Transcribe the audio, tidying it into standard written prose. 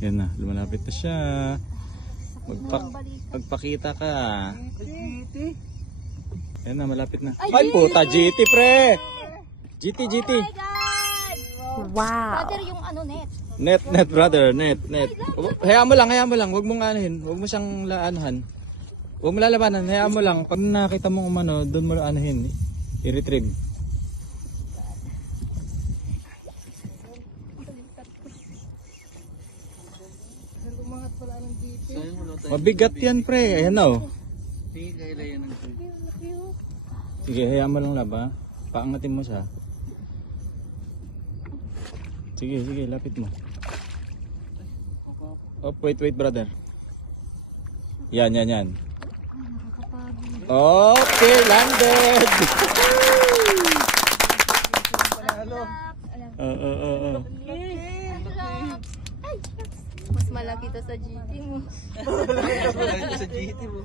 Yan na, lumalapit na siya. Magpakita ka. Yan na, malapit na. Ay puta, GT pre! GT. Oh my God! Wow. Brother, yung ano, net. Net brother, net. Hayaan mo lang. Huwag mong anuhin. Huwag mo siyang laanuhan. Huwag mo lalabanan, hayaan mo lang. Pag nakita mo umano, doon mo anuhin. I-retrieve. Mabigat yan pre. Ayan na oh. Sige, hayaan mo lang laba. Paangatin mo siya. Sige, lapit mo. Oh, wait brother. Yan. Okay, landed. Mas malaki to sa GT mo. Mas malaki sa GT mo.